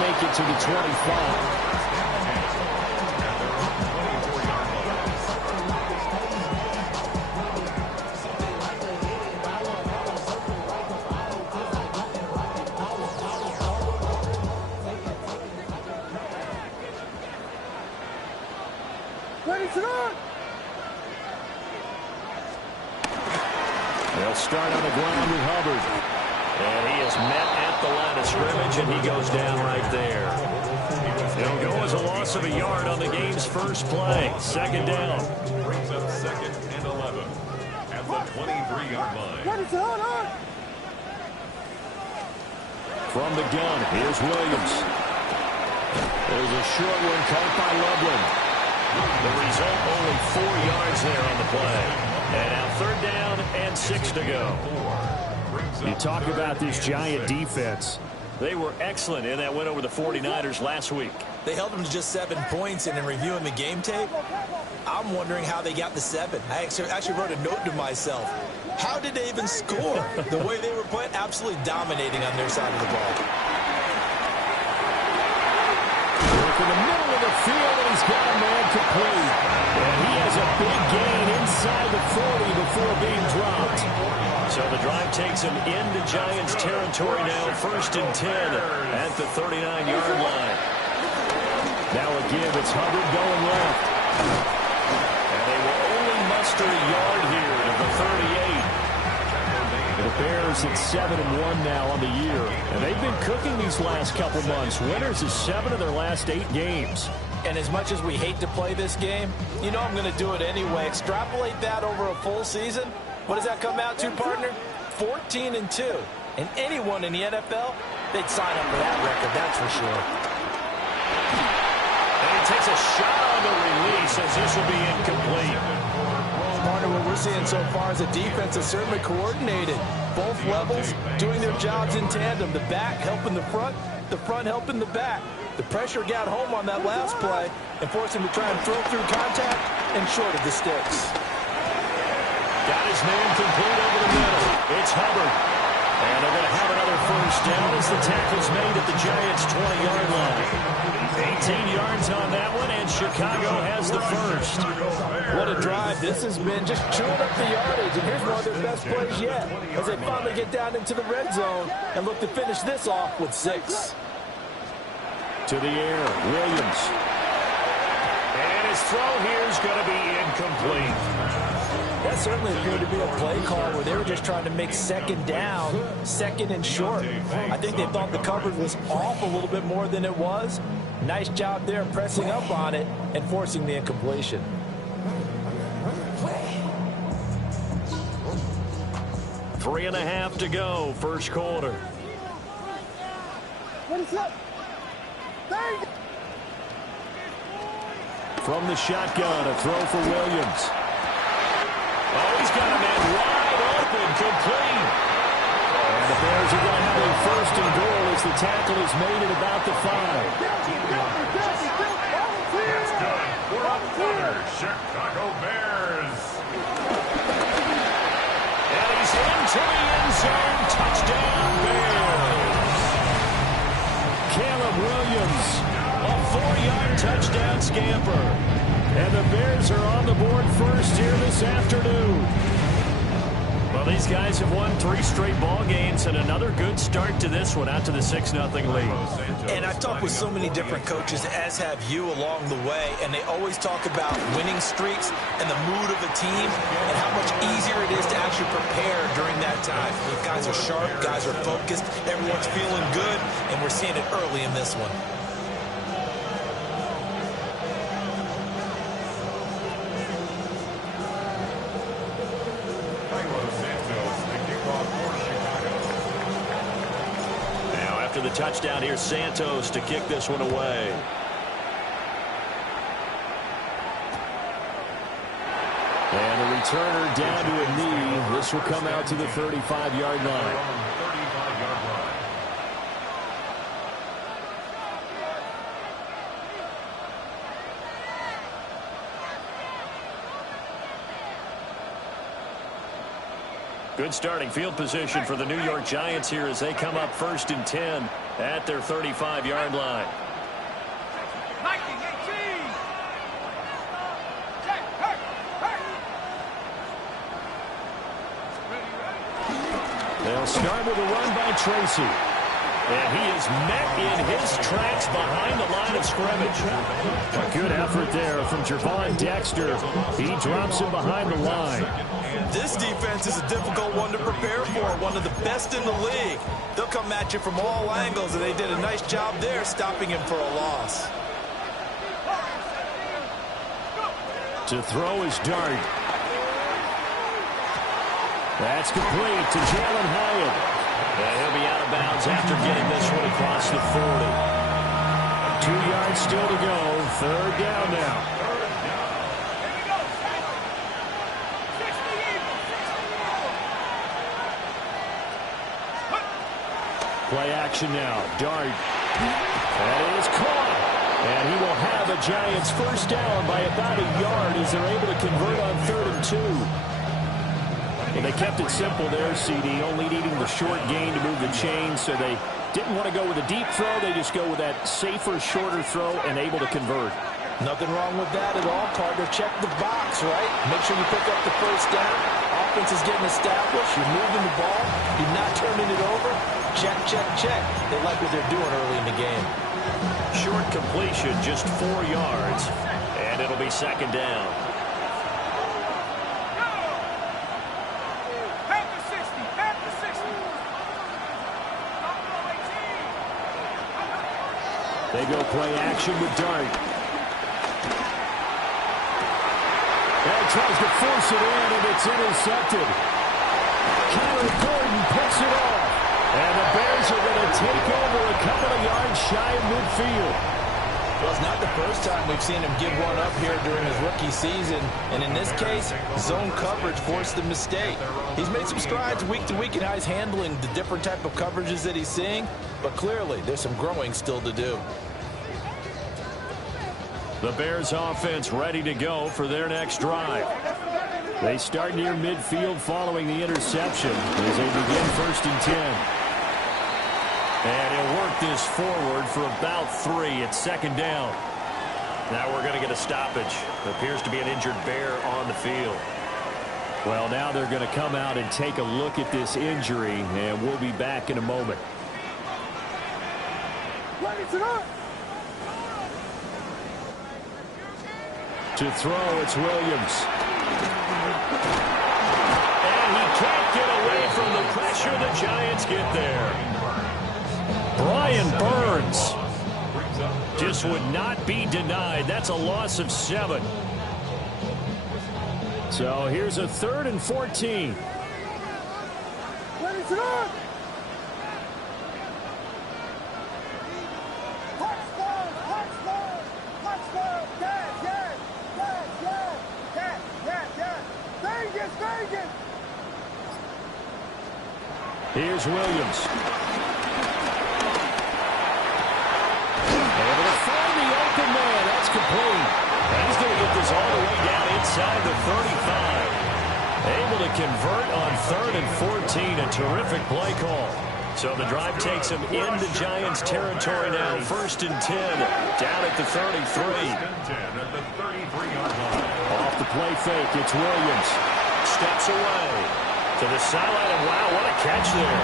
make it to the 25. They'll start on the ground with Hubbard. And he is met at the line of scrimmage, and he goes down right there. It'll go as a loss of a yard on the game's first play. Second down. Brings up 2nd and 11 at the 23-yard line. From the gun, here's Williams. There's a short one caught by Loveland. The result, only 4 yards there on the play. And now 3rd down and 6 to go. You talk about this Giant defense. They were excellent in that win over the 49ers last week. They held them to just 7 points, and in reviewing the game tape, I'm wondering how they got the 7. I actually wrote a note to myself. How did they even score? The way they were playing, absolutely dominating on their side of the ball. In the middle of the field, and he's got a man complete. And he has a big gain inside the 40 before being dropped. So the drive takes him into Giants territory now, 1st and 10 at the 39-yard line. Now again, it's Hubbard going left. And they will only muster a yard here to the 38. The Bears at 7-1 now on the year. And they've been cooking these last couple months. Winners of 7 of their last 8 games. And as much as we hate to play this game, you know I'm going to do it anyway. Extrapolate that over a full season. What does that come out to, partner? 14-2. And anyone in the NFL, they'd sign up for that record, that's for sure. And he takes a shot on the release as this will be incomplete. Partner, what we're seeing so far is a defense that's certainly coordinated. Both levels doing their jobs in tandem. The back helping the front helping the back. The pressure got home on that last play and forced him to try and throw through contact and short of the sticks. Got his man complete over the middle. It's Hubbard. And they're going to have another 1st down as the tackle's made at the Giants' 20-yard line. 18 yards on that one, and Chicago has the 1st. What a drive. This has been just chewing up the yardage, and here's one of their best plays yet as they finally get down into the red zone and look to finish this off with 6. To the air, Williams. And his throw here is going to be incomplete. That certainly appeared to be a play call where they were just trying to make 2nd down, 2nd and short. I think they thought the coverage was off a little bit more than it was. Nice job there pressing up on it and forcing the incompletion. Three and a half to go, first quarter. What is up? From the shotgun, a throw for Williams. Oh, he's got a man wide open, complete. And the Bears are going to have a 1st and goal as the tackle is made at about the 5. That's good for the Chicago Bears. And he's into the end zone. Touchdown, Bears. Caleb Williams, a 4-yard touchdown scamper. And the Bears are on the board first here this afternoon. Well, these guys have won 3 straight ball games and another good start to this one out to the 6-0 lead. And I've talked with so many different coaches, as have you along the way, and they always talk about winning streaks and the mood of a team and how much easier it is to actually prepare during that time. Guys are sharp, guys are focused, everyone's feeling good, and we're seeing it early in this one. The touchdown here, Santos to kick this one away. And the returner down to a knee. This will come out to the 35-yard line. Good starting field position for the New York Giants here as they come up 1st and 10 at their 35-yard line. They'll start with a run by Tracy. And he is met in his tracks behind the line of scrimmage. A good effort there from Gervon Dexter. He drops him behind the line. This defense is a difficult one to prepare for, one of the best in the league. They'll come at you from all angles, and they did a nice job there stopping him for a loss. To throw is Dart. That's complete to Jalen Hyatt. And he'll be out of bounds after getting this one across the 40. 2 yards still to go. 3rd down now. Play action now. Dart. That is caught. And he will have a Giants first down by about a yard as they're able to convert on 3rd and 2. Well, they kept it simple there, CD, only needing the short gain to move the chain, so they didn't want to go with a deep throw. They just go with that safer, shorter throw and able to convert. Nothing wrong with that at all, Carter. Check the box, right? Make sure you pick up the first down. Offense is getting established. You're moving the ball. You're not turning it over. Check, check, check. They like what they're doing early in the game. Short completion, just 4 yards, and it'll be 2nd down. They go play action with Dart. And tries to force it in, and it's intercepted. Kyler Gordon picks it off. And the Bears are going to take over a couple of yards shy of midfield. Well, it's not the first time we've seen him give one up here during his rookie season. And in this case, zone coverage forced the mistake. He's made some strides week to week in how he's handling the different type of coverages that he's seeing. But clearly, there's some growing still to do. The Bears offense ready to go for their next drive. They start near midfield following the interception as they begin 1st and 10. And he'll work this forward for about 3 at 2nd down. Now we're going to get a stoppage. There appears to be an injured Bear on the field. Well, now they're going to come out and take a look at this injury, and we'll be back in a moment. To throw, it's Williams. And he can't get away from the pressure. The Giants get there. Brian Burns just would not be denied. That's a loss of 7. So here's a 3rd and 14. Here's Williams. Able to find the open man. That's complete. He's going to get this all the way down inside the 35. Able to convert on 3rd and 14. A terrific play call. So the drive takes him into Giants territory now. 1st and 10. Down at the 33. Off the play fake, it's Williams. Steps away to the sideline, and wow, what a catch there.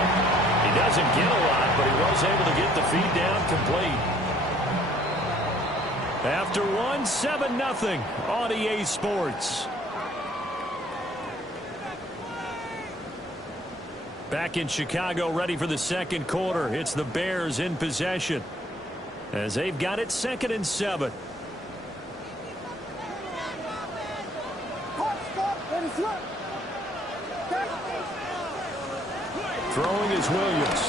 He doesn't get a lot, but he was able to get the feed down complete. After 1, 7-0 on EA Sports. Back in Chicago, ready for the 2nd quarter. It's the Bears in possession as they've got it 2nd and 7. Throwing is Williams.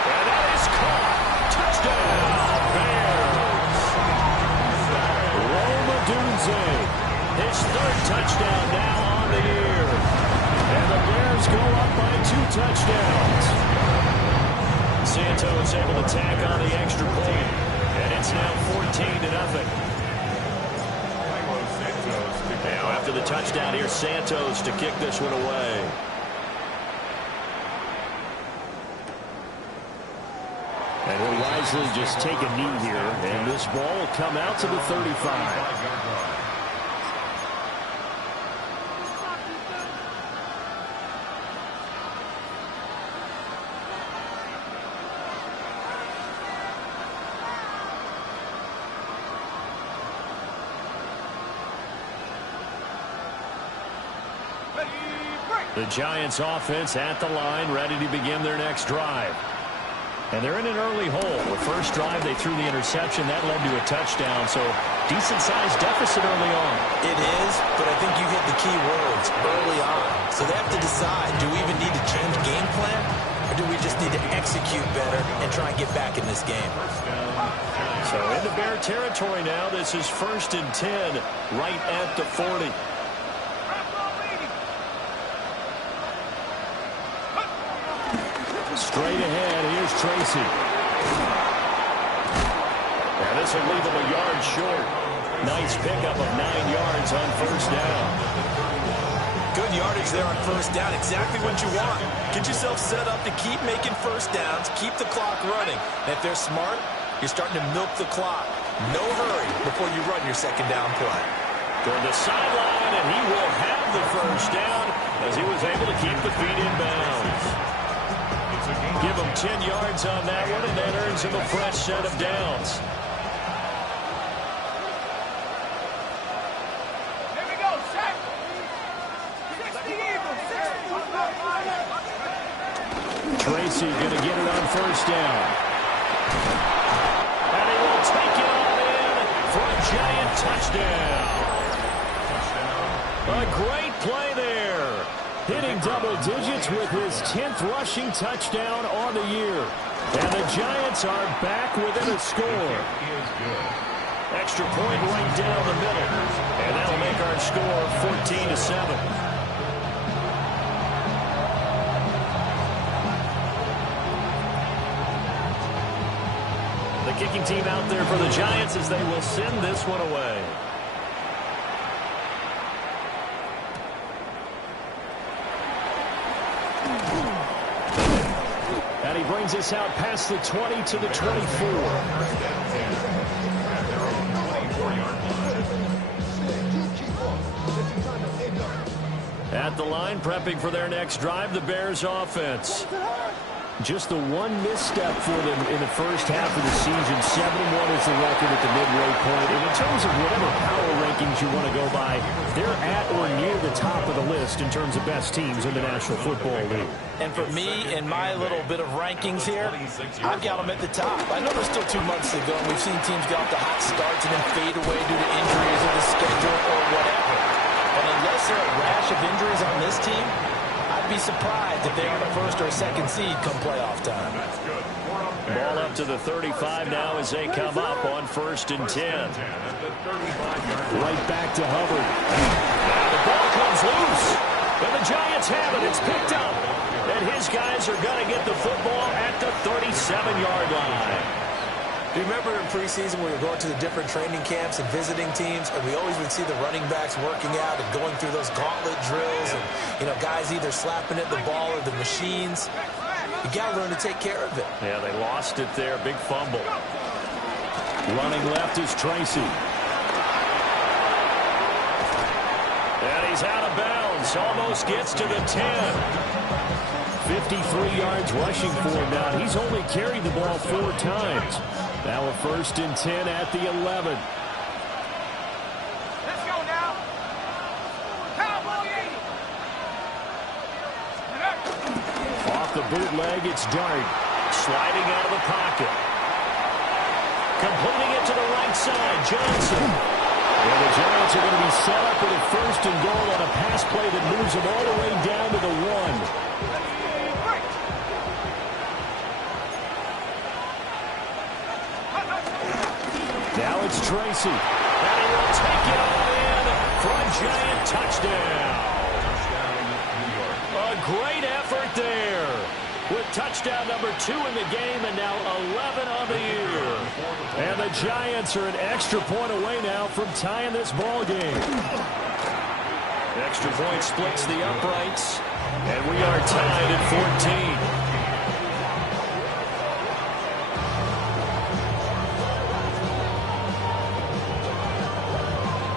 And that is caught. Touchdown, Bears. Rome Odunze, his 3rd touchdown now on the year. And the Bears go up by 2 touchdowns. Santos able to tack on the extra point. And it's now 14-0. Now after for the touchdown here. Santos to kick this one away. And he'll wisely just take a knee here, and this ball will come out to the 35. The Giants offense at the line, ready to begin their next drive. And they're in an early hole. The first drive, they threw the interception. That led to a touchdown, so decent-sized deficit early on. It is, but I think you hit the key words early on. So they have to decide, do we even need to change game plan, or do we just need to execute better and try and get back in this game? So into Bear territory now. This is 1st and 10, right at the 40. Straight ahead, here's Tracy. And this will leave him a yard short. Nice pickup of 9 yards on 1st down. Good yardage there on 1st down. Exactly what you want. Get yourself set up to keep making 1st downs, keep the clock running. And if they're smart, you're starting to milk the clock. No hurry before you run your 2nd down play. Toward the sideline, and he will have the 1st down as he was able to keep the feet in bounds. Give him 10 yards on that one, and that earns him a fresh set of downs. Here we go, set. 60 Eagles. Tracy going to get it on 1st down. And he will take it all in for a Giant touchdown. A great play there. Hitting double digits with his 10th rushing touchdown on the year. And the Giants are back within a score. Extra point right down the middle. And that'll make our score 14-7. The kicking team out there for the Giants as they will send this one away. And he brings us out past the 20 to the 24. At the line, prepping for their next drive, the Bears offense. Just the one misstep for them in the first half of the season. 7-1 is the record at the midway point. And in terms of whatever power rankings you want to go by, they're at or near the top of the list in terms of best teams in the National Football League. And for me, in my little bit of rankings here, I've got them at the top. I know there's still 2 months to go, and we've seen teams get off to hot starts and then fade away due to injuries or the schedule or whatever. But unless there are a rash of injuries on this team, I'd be surprised if they are the 1st or 2nd seed come playoff time. Ball up to the 35 now as they come up on 1st and 10. Right back to Hubbard. Now the ball comes loose. And the Giants have it. It's picked up. And his guys are going to get the football at the 37-yard line. Do you remember in preseason we were going to the different training camps and visiting teams, and we always would see the running backs working out and going through those gauntlet drills and, you know, guys either slapping at the ball or the machines. You got to learn to take care of it. Yeah, they lost it there. Big fumble. Running left is Tracy. And he's out of bounds. Almost gets to the 10. 53 yards rushing for him now. He's only carried the ball 4 times. Now a 1st and 10 at the 11. Let's go now. Cowboy 80. Off the bootleg, it's Dart. Sliding out of the pocket. Completing it to the right side, Johnson. And the Giants are going to be set up with a 1st and goal on a pass play that moves them all the way down to the 1. Now it's Tracy. And he will take it all in for a Giant touchdown. A great effort there. With touchdown number 2 in the game and now 11 on the year. And the Giants are an extra point away now from tying this ball game. Extra point splits the uprights. And we are tied at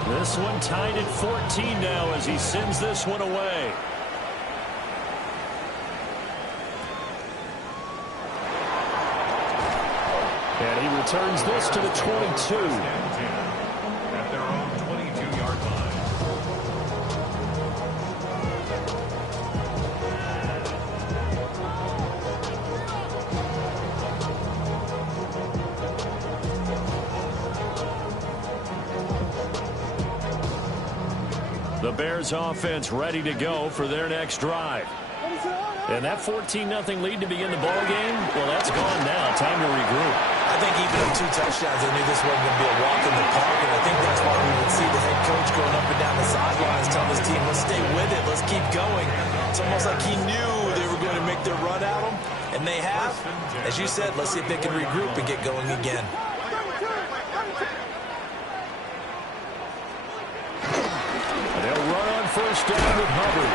14. This one tied at 14 now as he sends this one away. And he returns this to the 22. At their own 22-yard line. The Bears offense ready to go for their next drive. And that 14-0 lead to begin the ball game, well, that's gone now. Time to regroup. I think even with 2 touchdowns, they knew this wasn't going to be a walk in the park, and I think that's why we would see the head coach going up and down the sidelines telling his team, let's stay with it, let's keep going. It's almost like he knew they were going to make their run at him, and they have. As you said, let's see if they can regroup and get going again. They'll run on first down with Hubbard.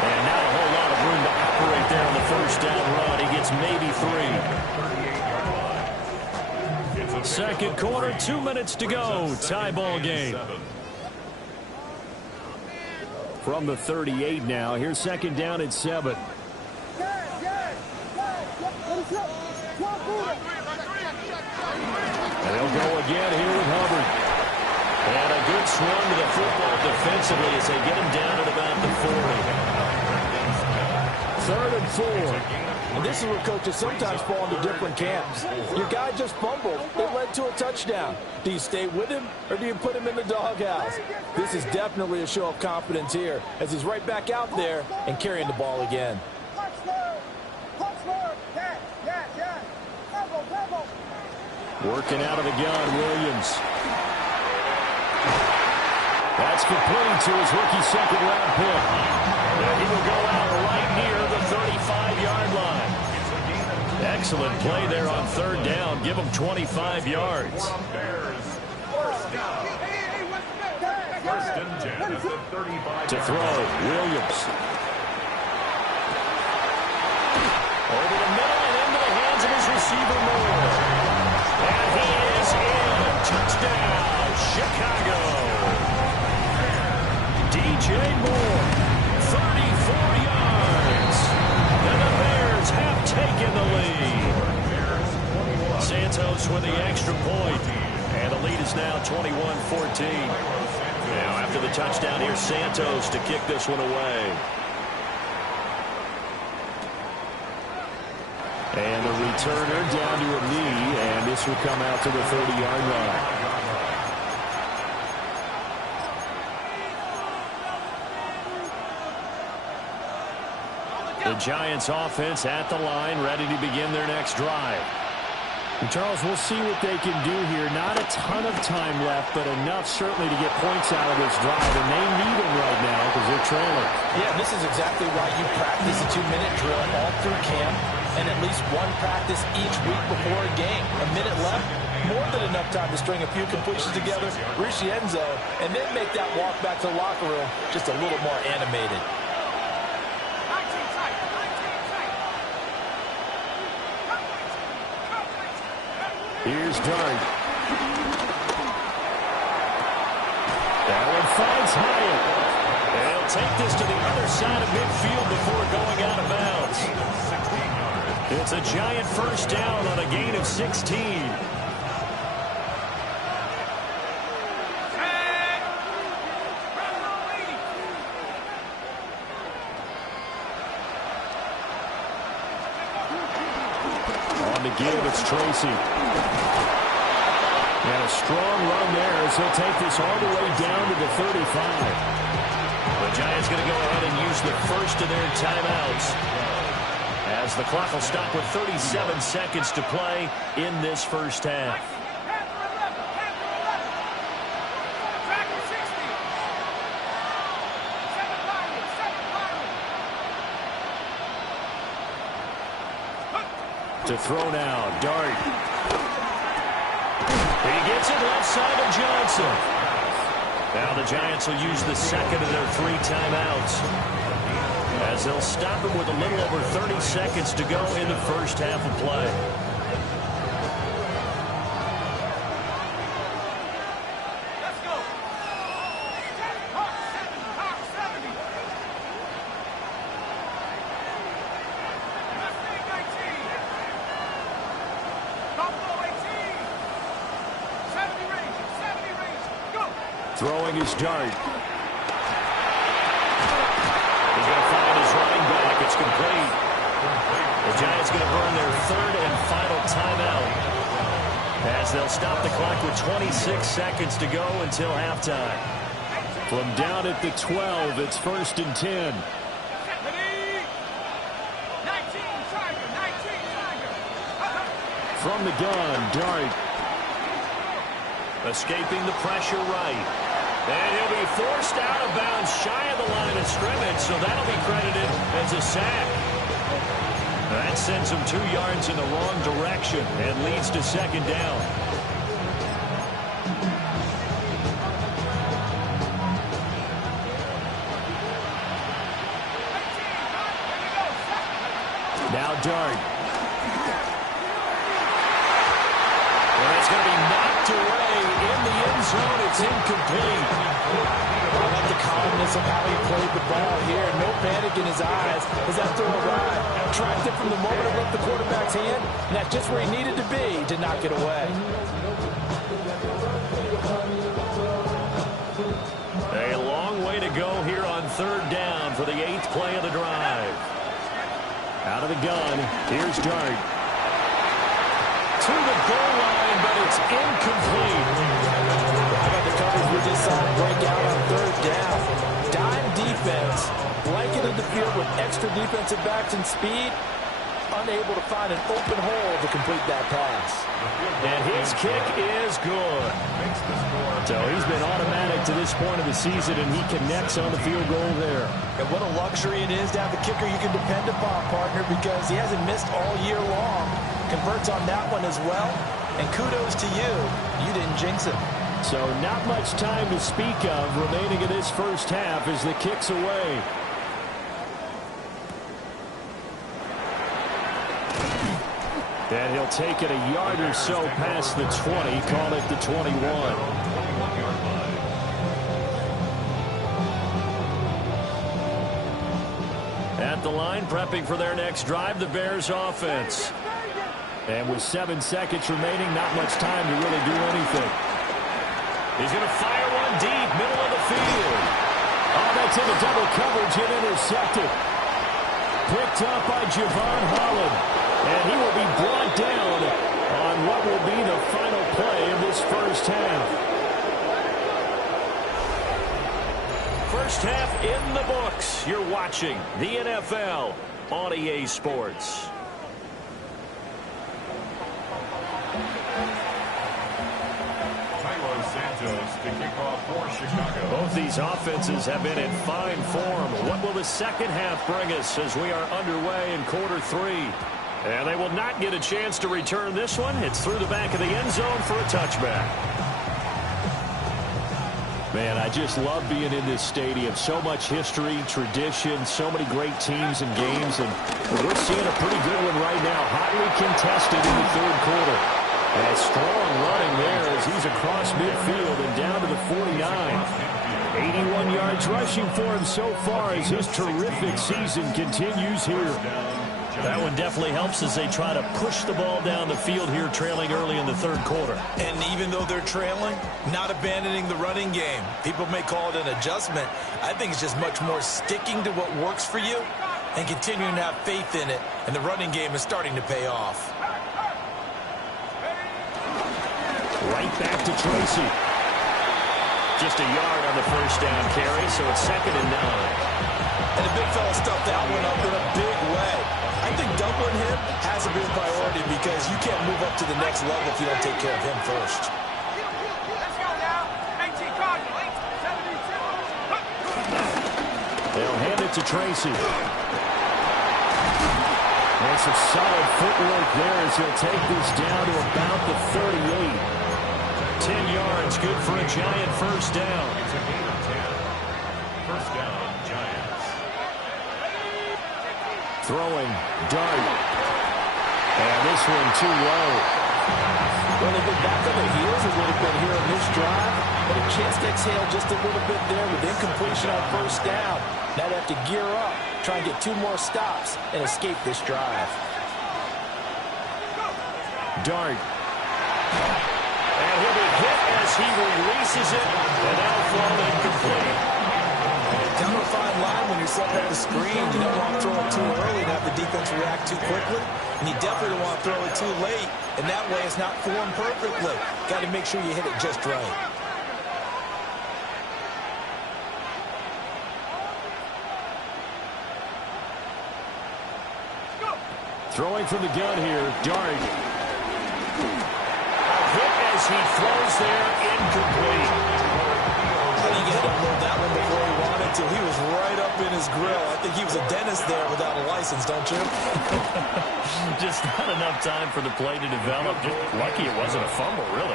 And not a whole lot of room to operate there on the first down run. He gets maybe 3. Second quarter, 2 minutes to go. Tie ball game. From the 38 now. Here's second down at 7. And they'll go again here with Hubbard. And a good swung to the football defensively as they get him down at about the 40. 3rd and 4. And this is where coaches sometimes fall into different camps. Your guy just fumbled. It led to a touchdown. Do you stay with him or do you put him in the doghouse? This is definitely a show of confidence here as he's right back out there and carrying the ball again. Working out of the gun, Williams. That's complete to his rookie second-round pick. And he will go out right near the 35-yard line. Excellent play there on 3rd down. Give him 25 yards. First and 10 at the 35. To throw, Williams. Over the middle and into the hands of his receiver, Moore. And he is in. Touchdown, Chicago. DJ Moore, 34 yards. And the Bears have taken the lead. Santos with the extra point. And the lead is now 21-14. Now after the touchdown, here's Santos to kick this one away. And the returner down to a knee, and this will come out to the 30-yard line. The Giants offense at the line, ready to begin their next drive. And Charles, we'll see what they can do here. Not a ton of time left, but enough certainly to get points out of this drive, and they need them right now because they're trailing. Yeah, this is exactly why you practice a 2-minute drill all through camp and at least one practice each week before a game. A minute left, more than enough time to string a few completions together, reach the end zone, and then make that walk back to the locker room just a little more animated. Here's Dart. That one finds Hyatt. They'll take this to the other side of midfield before going out of bounds. It's a Giant first down on a gain of 16. On the give, it's Tracy. And a strong run there as he'll take this all the way down to the 35. The Giants going to go ahead and use the first of their timeouts, as the clock will stop with 37 seconds to play in this first half. To throw now, Dart. He gets it left side of Johnson. Now the Giants will use the second of their 3 timeouts, as they'll stop him with a little over 30 seconds to go in the first half of play. Let's go. Hawk 70. Mustang 19. Buffalo 18. 70 range. 70 range. Go. Throwing his dart. He's going to find his running back. It's complete. The Giants going to burn their 3rd and final timeout, as they'll stop the clock with 26 seconds to go until halftime. From down at the 12, it's 1st and 10. 19 Tiger. 19 Tiger. From the gun, Dart. Escaping the pressure right. And he'll be forced out of bounds shy of the line of scrimmage, so that'll be credited as a sack. That sends him 2 yards in the wrong direction and leads to 2nd down. Now Dart. And it's going to be knocked away in the end zone. It's incomplete. I like the calmness of how he played the ball here. No panic in his eyes as that throw arrived. Tracked it from the moment it left the quarterback's hand, and that's just where he needed to be to knock it away. A long way to go here on 3rd down for the 8th play of the drive. Out of the gun, here's Dart. To the goal line, but it's incomplete. How about the coverage we just saw break out on 3rd down? Dime defense, blanketed the field with extra defensive backs and speed, unable to find an open hole to complete that pass. And his kick is good. So he's been automatic to this point of the season, and he connects on the field goal there. And what a luxury it is to have a kicker you can depend upon, partner, because he hasn't missed all year long. Converts on that one as well, and kudos to you. You didn't jinx him. So not much time to speak of remaining in this first half as the kick's away. And he'll take it a yard or so past the 20, call it the 21. At the line, prepping for their next drive, the Bears offense. And with 7 seconds remaining, not much time to really do anything. He's going to fire one deep, middle of the field. Oh, that's into double coverage and intercepted. Picked up by Javon Holland. And he will be brought down on what will be the final play of this first half. First half in the books. You're watching the NFL on EA Sports. Both these offenses have been in fine form. What will the second half bring us as we are underway in quarter 3? And they will not get a chance to return this one. It's through the back of the end zone for a touchback. Man, I just love being in this stadium. So much history, tradition, so many great teams and games. And we're seeing a pretty good one right now. Hotly contested in the 3rd quarter. And a strong running there as he's across midfield and down to the 49. 81 yards rushing for him so far as his terrific season continues here. That one definitely helps as they try to push the ball down the field here, trailing early in the 3rd quarter. And even though they're trailing, not abandoning the running game. People may call it an adjustment. I think it's just much more sticking to what works for you and continuing to have faith in it. And the running game is starting to pay off. Right back to Tracy. Just a yard on the first down carry, so it's 2nd and 9. And the big fella stuffed that one up in a big way. I think doubling him has to be a priority because you can't move up to the next level if you don't take care of him first. Let's go now. 18 Cardinals. 72. They'll hand it to Tracy. There's some solid footwork there as he'll take this down to about the 38. 10 yards. Good for a Giant first down. It's a gain of 10. First down, Giants. Throwing, Dart. And this one too low. Well, they've been back on their heels a little bit here on this drive, but a chance to exhale just a little bit there with incompletion on first down. Now they have to gear up, try and get 2 more stops, and escape this drive. Dart. And he'll be hit as he releases it, and that'll fall incomplete. Down the fine line when you're setting up the screen. You don't want to throw it too early and have the defense react too quickly. And you definitely don't want to throw it too late. And that way it's not formed perfectly. Got to make sure you hit it just right. Throwing from the gun here, Dart. A hit as he throws there, incomplete. I think he had to unload that one before he wanted to. He was right up in his grill. I think he was a dentist there without a license, don't you? Just not enough time for the play to develop. Just lucky it wasn't a fumble, really.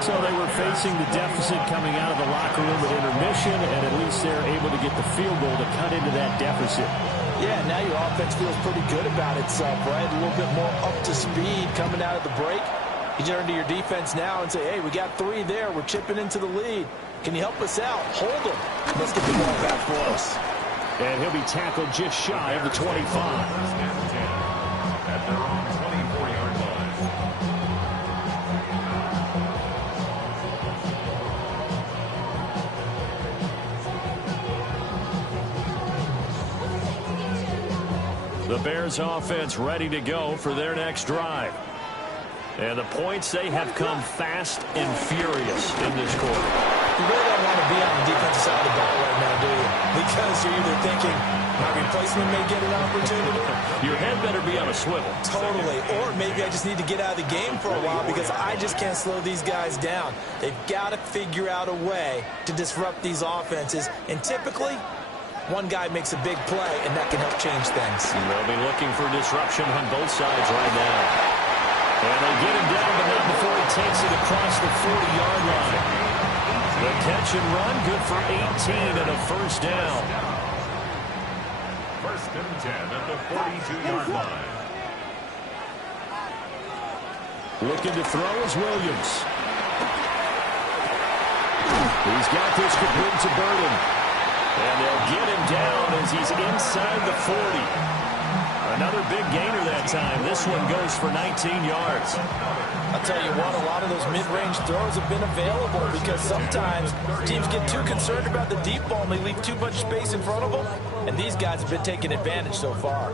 So they were facing the deficit coming out of the locker room at intermission, and at least they're able to get the field goal to cut into that deficit. Yeah, now your offense feels pretty good about itself, right? A little bit more up to speed coming out of the break. You turn to your defense now and say, hey, we got 3 there. We're chipping into the lead. Can you help us out? Hold them. Let's get the ball back for us. And he'll be tackled just shy of the 25. At their own 24-yard line. The Bears offense ready to go for their next drive. And the points, they have come fast and furious in this quarter. You really don't want to be on the defensive side of the ball right now, do you? Because you're either thinking, my replacement may get an opportunity. Your head better be on a swivel. Totally. Or maybe I just need to get out of the game for a while because I just can't slow these guys down. They've got to figure out a way to disrupt these offenses. And typically, one guy makes a big play, and that can help change things. And they'll be looking for disruption on both sides right now. And they get him down, but not before he takes it across the 40-yard line. The catch and run, good for 18 and a first down. First and 10 at the 42-yard line. Looking to throw is Williams. He's got this complete to Burden. And they'll get him down as he's inside the 40. Another big gainer that time. This one goes for 19 yards. I'll tell you what, a lot of those mid-range throws have been available because sometimes teams get too concerned about the deep ball and they leave too much space in front of them. And these guys have been taking advantage so far.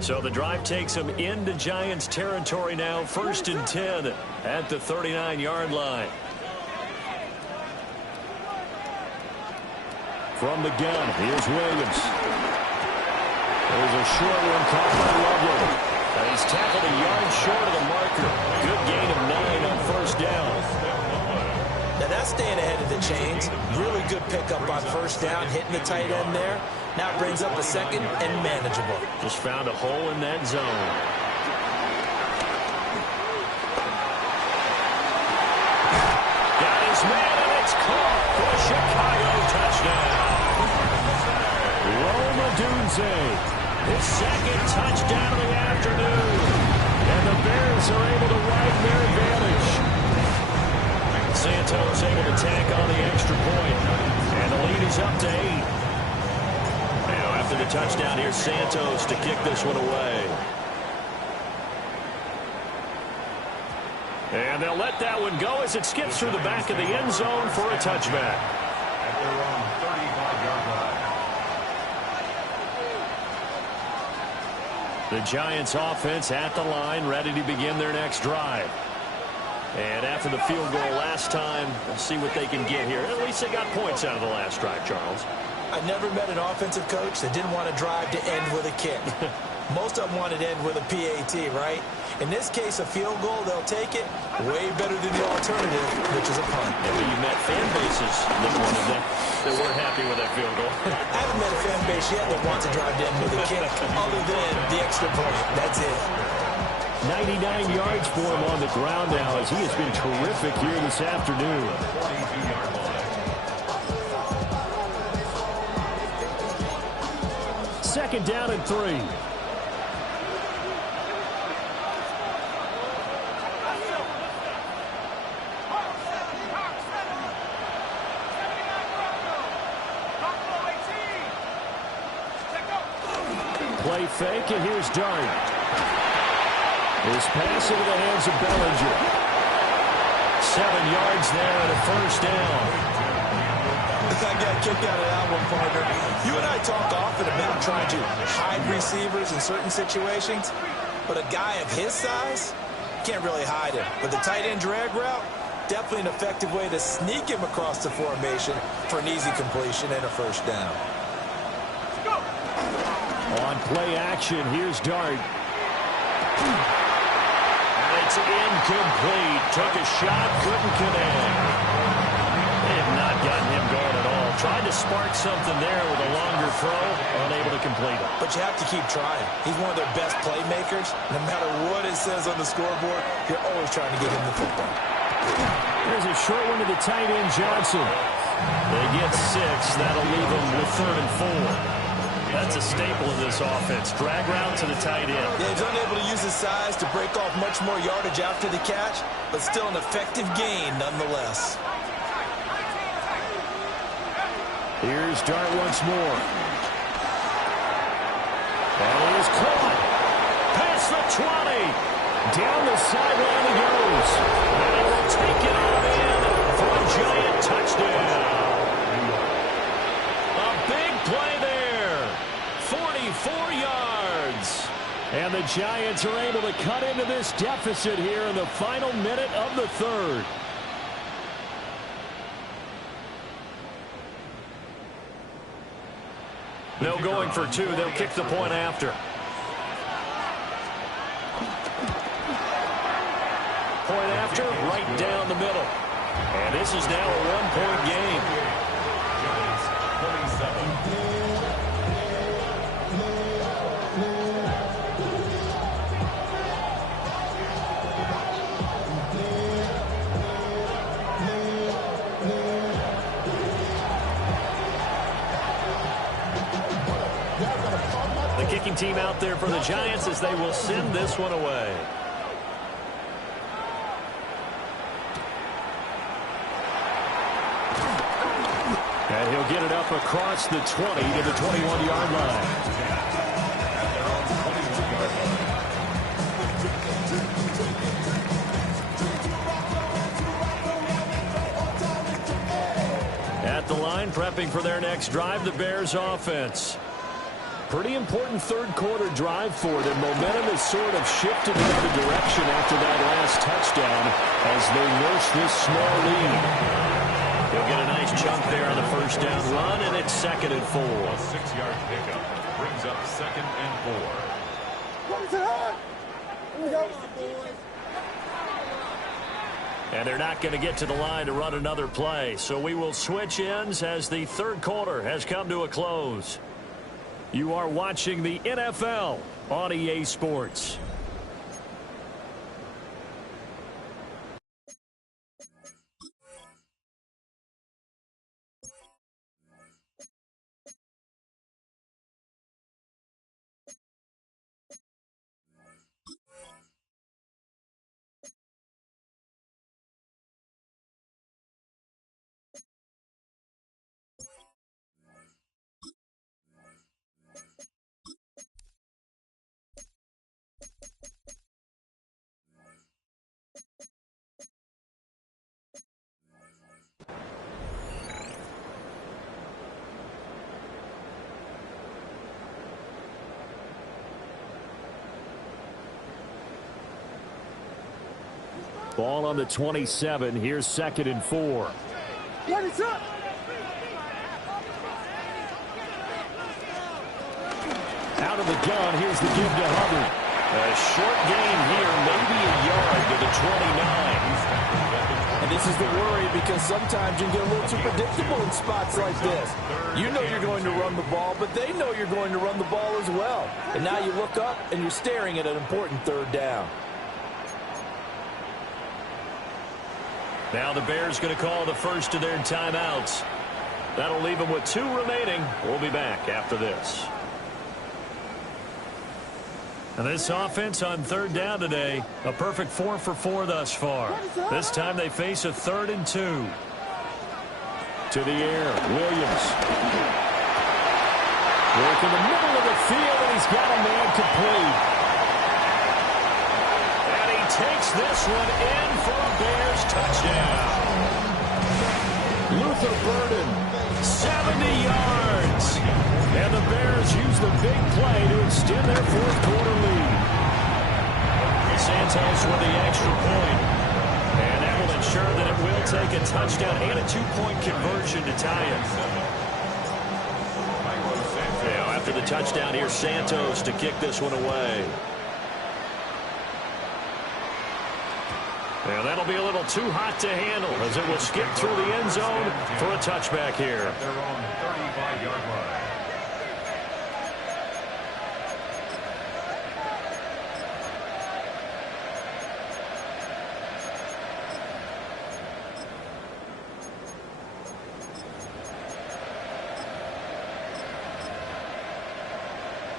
So the drive takes them into Giants territory now. First and 10 at the 39-yard line. From the gun, here's Williams. There's a short one caught by Loveland. And he's tackled a yard short of the marker. Good gain of 9 on first down. Now that's staying ahead of the chains. Really good pickup on first down, hitting the tight end there. Now it brings up a second and manageable. Just found a hole in that zone. Got his man, and it's caught for a Chicago touchdown. Rome Odunze. His second touchdown of the afternoon. And the Bears are able to widen their advantage. Santos able to tack on the extra point. And the lead is up to 8. Now after the touchdown, here's Santos to kick this one away. And they'll let that one go as it skips through the back of the end zone for a touchback. At their own 35-yard line. The Giants offense at the line, ready to begin their next drive. And after the field goal last time, we'll see what they can get here. At least they got points out of the last drive, Charles. I've never met an offensive coach that didn't want to drive to end with a kick. Most of them wanted to end with a PAT, right? In this case, a field goal, they'll take it. Way better than the alternative, which is a punt. Maybe you met fan bases that wanted that weren't happy with that field goal. I haven't met a fan base yet that wants to drive to end with a kick other than the extra point. That's it. 99 yards for him on the ground now, as he has been terrific here this afternoon. 42-yard line. Second down and 3. Play fake, and here's Dart. His pass into the hands of Bellinger. 7 yards there and a first down. I got a kick out of that one, partner. You and I talk often about trying to hide receivers in certain situations, but a guy of his size can't really hide him. But the tight end drag route, definitely an effective way to sneak him across the formation for an easy completion and a first down. On play action, here's Dart. And it's incomplete. Took a shot, couldn't connect. They have not gotten him going at all. Tried to spark something there with a longer throw, unable to complete it. But you have to keep trying. He's one of their best playmakers. No matter what it says on the scoreboard, you're always trying to get him the football. There's a short one to the tight end, Johnson. They get 6. That'll leave them with 3rd and 4. That's a staple of this offense. Drag route to the tight end. Yeah, he's unable to use his size to break off much more yardage after the catch, but still an effective gain nonetheless. Here's Dart once more. And he is caught. Past the 20. Down the sideline he goes. And he will take it on in for a giant touchdown. A big play there. 44 yards. And the Giants are able to cut into this deficit here in the final minute of the 3rd. No going for 2. They'll kick the point after. Point after, right down the middle. And this is now a 1-point game. Giants 27. The kicking team out there for the Giants as they will send this one away. And he'll get it up across the 20 to the 21-yard line. At the line, prepping for their next drive, the Bears offense. Pretty important third-quarter drive for them. Momentum has sort of shifted the other direction after that last touchdown as they nurse this small lead. They'll get a nice chunk there on the first down run, and it's 2nd and 4. A 6-yard pickup brings up 2nd and 4. And they're not going to get to the line to run another play, so we will switch ends as the third quarter has come to a close. You are watching the NFL on EA Sports. Ball on the 27. Here's 2nd and 4. Out of the gun. Here's the give to Hubbard. A short gain here, maybe a yard to the 29. And this is the worry because sometimes you can get a little too predictable in spots like this. You know you're going to run the ball, but they know you're going to run the ball as well. And now you look up and you're staring at an important 3rd down. Now the Bears going to call the first of their timeouts. That'll leave them with 2 remaining. We'll be back after this. And this offense on 3rd down today, a perfect 4 for 4 thus far. This time they face a 3rd and 2. To the air, Williams. Work in the middle of the field, and he's got a man complete. And he takes this one in for a Bears touchdown. Luther Burden, 70 yards. And the Bears use the big play to extend their 4th quarter lead. Santos with the extra point. And that will ensure that it will take a touchdown and a 2-point conversion to tie it. Now, after the touchdown, here's Santos to kick this one away. And that'll be a little too hot to handle as it will skip through the end zone for a touchback here. They're on 35-yard line.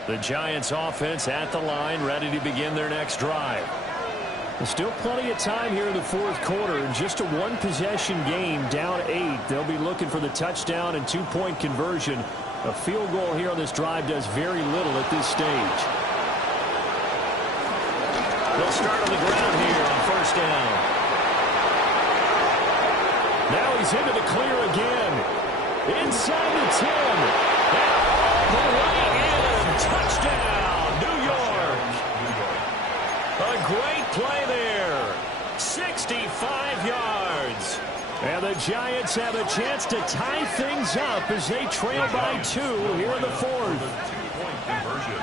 The Giants offense at the line, ready to begin their next drive. There's still plenty of time here in the 4th quarter. Just a 1-possession game, down 8. They'll be looking for the touchdown and 2-point conversion. A field goal here on this drive does very little at this stage. They'll start on the ground here on 1st down. Now he's into the clear again. Inside the 10. And all the way in. Touchdown, New York. A great play there. 65 yards. And the Giants have a chance to tie things up as they trail by 2 here in the 4th. 2-point conversion.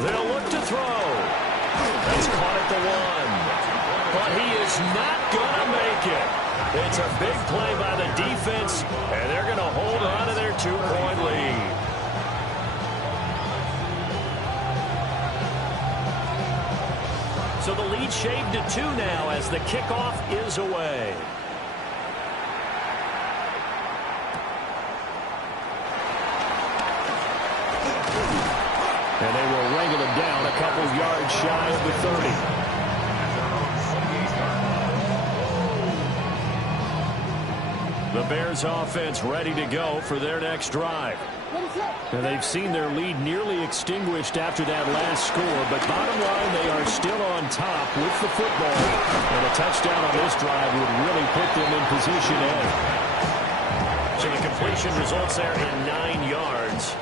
They'll look to throw. That's caught at the 1. But he is not going to make it. It's a big play by the defense, and they're going to hold on to their 2-point lead. So the lead shaved to 2 now as the kickoff is away. And they will wrangle him down a couple yards shy of the 30. The Bears offense ready to go for their next drive. Now they've seen their lead nearly extinguished after that last score, but bottom line, they are still on top with the football. And a touchdown on this drive would really put them in position A. So the completion results there in 9 yards.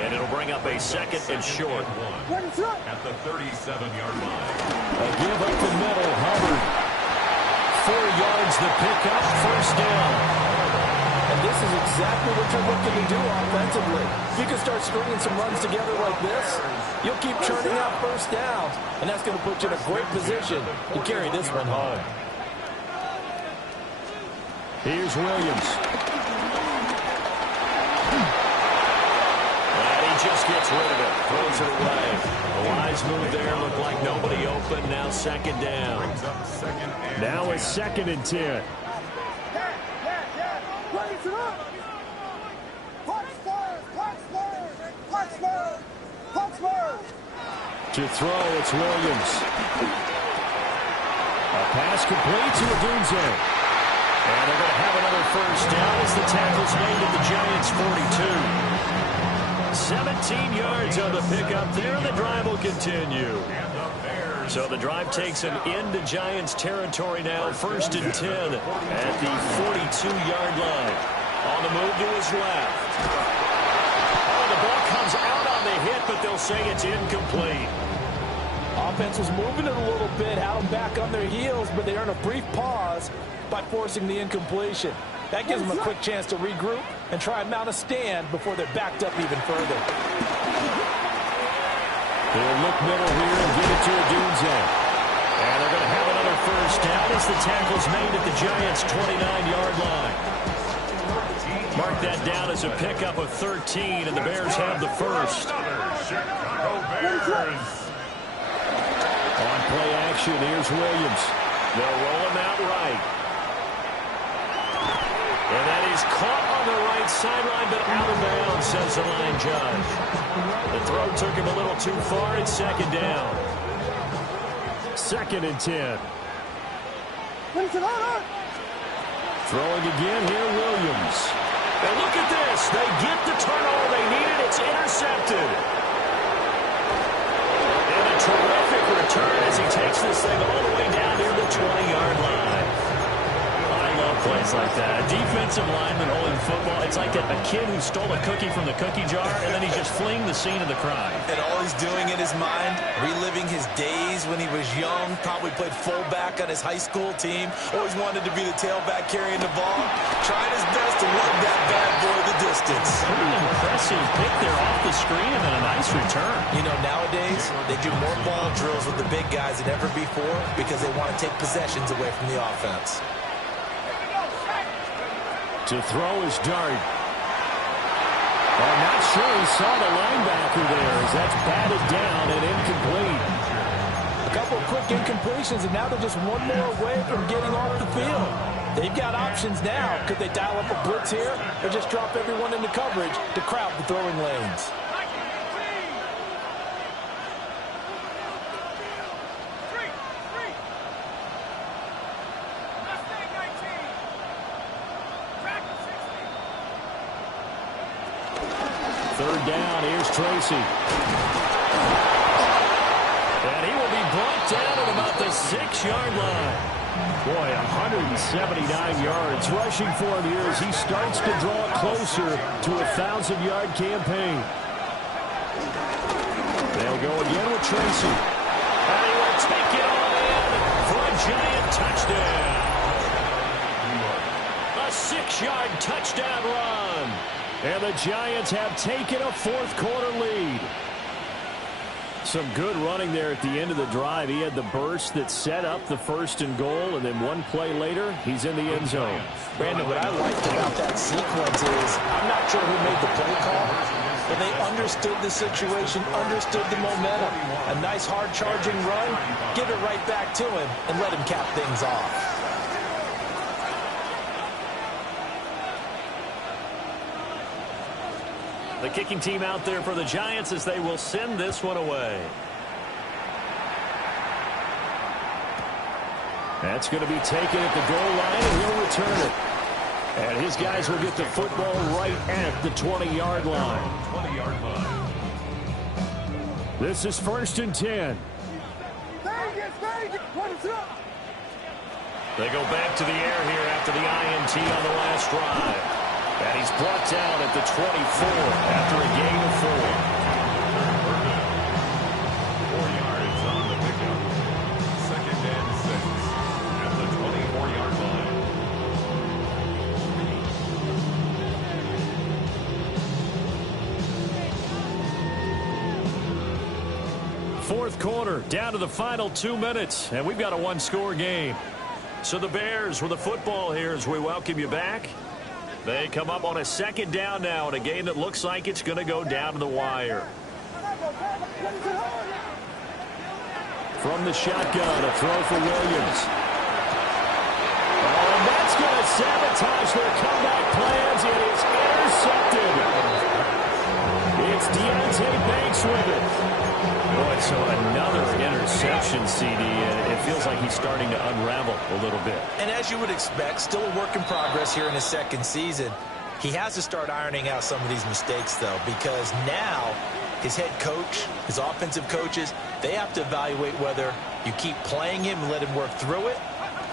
And it'll bring up a 2nd and short. At the 37-yard line. A give up the middle, Hubbard. 4 yards the pickup, 1st down. And this is exactly what you're looking to do offensively. If you can start stringing some runs together like this, you'll keep churning out 1st downs, and that's going to put you in a great position to carry this one home. Here's Williams. And he just gets rid of it, throws it away. A wise move there, looked like nobody open, now 2nd down. Now it's 2nd and 10. To throw, it's Williams. A pass complete to Odunze. And they're going to have another 1st down as the tackle's made at the Giants' 42. 17 yards on the pickup there, and the drive will continue. So the drive takes him into Giants territory now, 1st and 10 at the 42-yard line. On the move to his left. Oh, the ball comes out on the hit, but they'll say it's incomplete. Offense was moving it a little bit, had them back on their heels, but they earn a brief pause by forcing the incompletion. That gives them a quick chance to regroup and try and mount a stand before they're backed up even further. They'll look middle here and give it to Odunze. And they're going to have another 1st down as the tackle's made at the Giants' 29-yard line. Mark that down as a pickup of 13, and the Bears have the 1st. Chicago Bears. On play action, here's Williams. They'll roll him out right. And that is caught on the right sideline, but out of bounds, says the line judge. The throw took him a little too far. It's second down. 2nd and 10. Throwing again here, Williams. And look at this. They get the turnover they needed. It's intercepted. And a terrific return as he takes this thing all the way down near the 20-yard line. I love plays like that. A defensive lineman holding football. It's like a kid who stole a cookie from the cookie jar, and then he's just fleeing the scene of the crime. And all he's doing in his mind, reliving his days when he was young, probably played fullback on his high school team, always wanted to be the tailback carrying the ball, trying his best to lug that bad boy the distance. Pretty impressive pick there off the screen, and then a nice return. You know, nowadays, they do more ball drills with the big guys than ever before because they want to take possessions away from the offense. To throw is Dart. I'm not sure he saw the linebacker there as that's batted down and incomplete. A couple of quick incompletions, and now they're just one more away from getting off the field. They've got options now. Could they dial up a blitz here or just drop everyone into coverage to crowd the throwing lanes? Third down, here's Tracy. And he will be brought down at about the 6-yard line. Boy, 179 yards rushing for him here as he starts to draw closer to a 1,000-yard campaign. They'll go again with Tracy. And he will take it all in for a giant touchdown. A 6-yard touchdown run. And the Giants have taken a 4th-quarter lead. Some good running there at the end of the drive. He had the burst that set up the 1st and goal, and then one play later, he's in the end zone. Brandon, what I liked about that sequence is I'm not sure who made the play call, but they understood the situation, understood the momentum. A nice hard-charging run, give it right back to him, and let him cap things off. The kicking team out there for the Giants as they will send this one away. That's going to be taken at the goal line, and he'll return it. And his guys will get the football right at the 20-yard line. 20-yard line. This is 1st and 10. They go back to the air here after the INT on the last drive. And he's brought down at the 24 after a gain of 4. 4 yards on the pickup. 2nd and 6 at the 24-yard line. 4th quarter, down to the final 2 minutes, and we've got a 1-score game. So the Bears with the football here as we welcome you back. They come up on a 2nd down now in a game that looks like it's going to go down to the wire. From the shotgun, a throw for Williams. Oh, and that's going to sabotage their comeback plans. It is intercepted. It's Deonte Banks with it. Boy, so another interception, CD. It feels like he's starting to unravel a little bit. And as you would expect, still a work in progress here in his 2nd season. He has to start ironing out some of these mistakes, though, because now his head coach, his offensive coaches, they have to evaluate whether you keep playing him and let him work through it,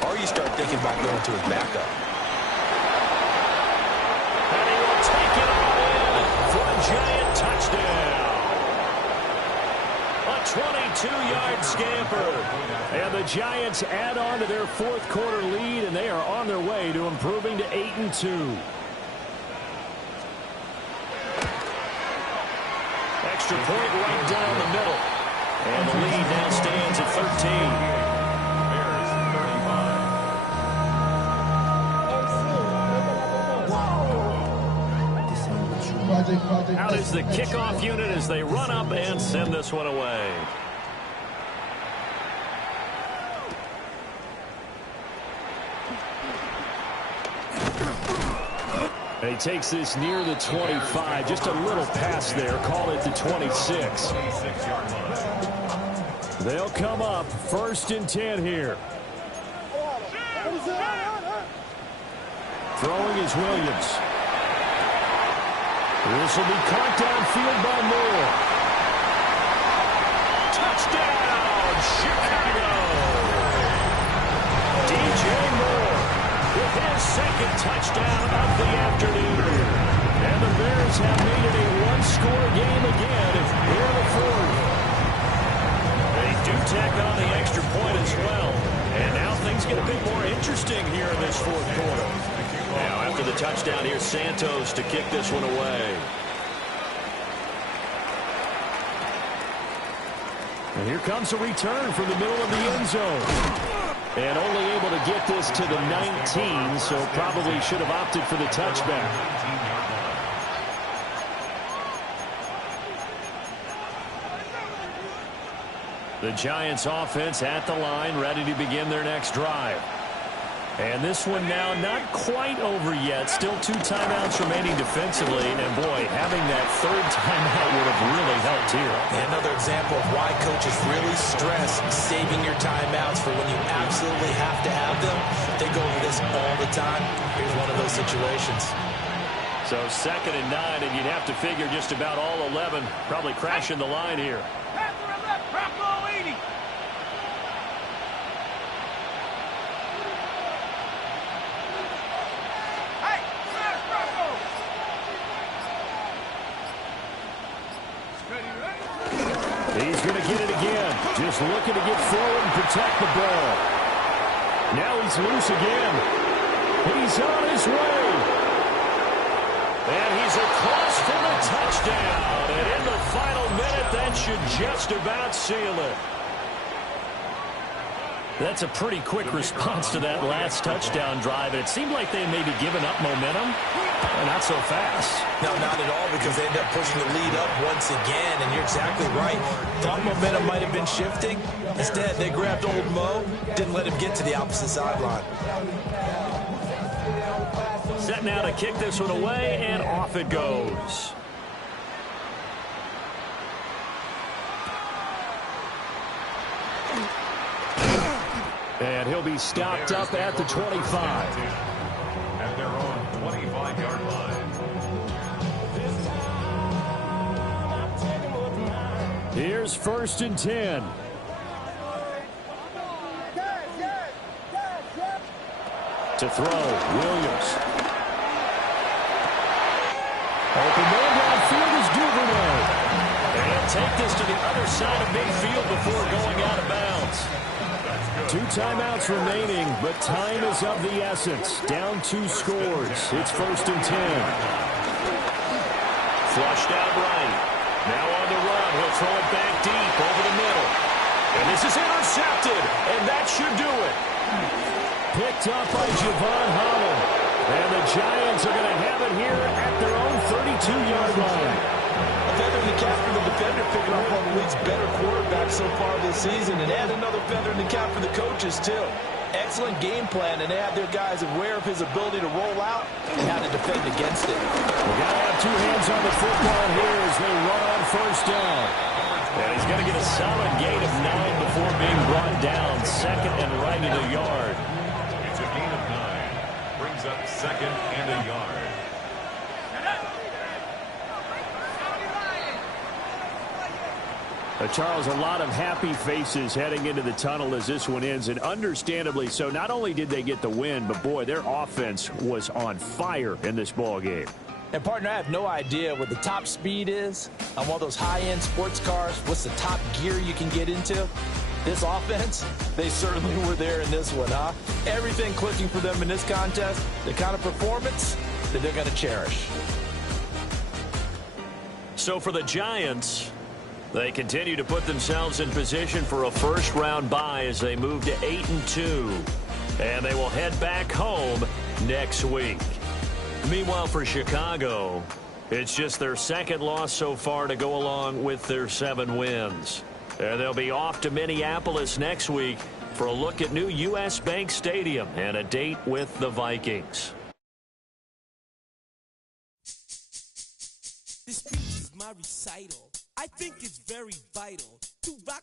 or you start thinking about going to his backup. And he will take it all in for a giant touchdown. A 22-yard scamper. And the Giants add on to their 4th quarter lead, and they are on their way to improving to 8-2. Extra point right down the middle. And the lead now stands at 13. Bears 35. Out is the kickoff unit as they run up and send this one away. And he takes this near the 25. Just a little pass there. Call it the 26. They'll come up 1st and 10 here. Throwing is Williams. This will be caught downfield by Moore. Touchdown, Chicago! DJ Moore with his 2nd touchdown of the afternoon. And the Bears have made it a one-score game again here in the 4th. They do tack on the extra point as well. And now things get a bit more interesting here in this 4th quarter. Now, after the touchdown, here's Santos to kick this one away. And here comes a return from the middle of the end zone. And only able to get this to the 19, so probably should have opted for the touchback. The Giants offense at the line, ready to begin their next drive. And this one now not quite over yet. Still 2 timeouts remaining defensively. And, boy, having that 3rd timeout would have really helped here. Another example of why coaches really stress saving your timeouts for when you absolutely have to have them. They go over this all the time. Here's one of those situations. So 2nd and 9, and you'd have to figure just about all 11 probably crashing the line here. He's going to get it again. Just looking to get forward and protect the ball. Now he's loose again. He's on his way. And he's across for the touchdown. And in the final minute, that should just about seal it. That's a pretty quick response to that last touchdown drive. It seemed like they may be giving up momentum. Not so fast. No, not at all, because they end up pushing the lead up once again, and you're exactly right. Thought momentum might have been shifting. Instead, they grabbed old Mo, didn't let him get to the opposite sideline. Set now to kick this one away, and off it goes. And he'll be stopped up at the 25. At their own 25-yard line. Here's 1st and 10. To throw, Williams. Open man downfield is Duvernay. And he'll take this to the other side of midfield before going out of bounds. 2 timeouts remaining, but time is of the essence. Down 2 scores. It's 1st and 10. Flushed out right. Now on the run. He'll throw it back deep over the middle. And this is intercepted. And that should do it. Picked up by Javon Holland. And the Giants are going to have it here at their own 32-yard line. A feather in the cap for the defender, picking up one of the league's better quarterbacks so far this season, and add another feather in the cap for the coaches, too. Excellent game plan, and they have their guys aware of his ability to roll out and how to defend against it. We've got to have 2 hands on the football here as they run on 1st down. And he's going to get a solid gain of 9 before being brought down. 2nd and right in the yard. It's a gain of 9. Brings up 2nd and a yard. Charles, a lot of happy faces heading into the tunnel as this one ends, and understandably so. Not only did they get the win, but, boy, their offense was on fire in this ball game. And, partner, I have no idea what the top speed is on one of those high-end sports cars. What's the top gear you can get into? This offense, they certainly were there in this one, huh? Everything clicking for them in this contest, the kind of performance that they're going to cherish. So for the Giants, they continue to put themselves in position for a first-round bye as they move to 8-2. And they will head back home next week. Meanwhile, for Chicago, it's just their 2nd loss so far to go along with their 7 wins. And they'll be off to Minneapolis next week for a look at new U.S. Bank Stadium and a date with the Vikings. This speech is my recital. I think it's very vital to rock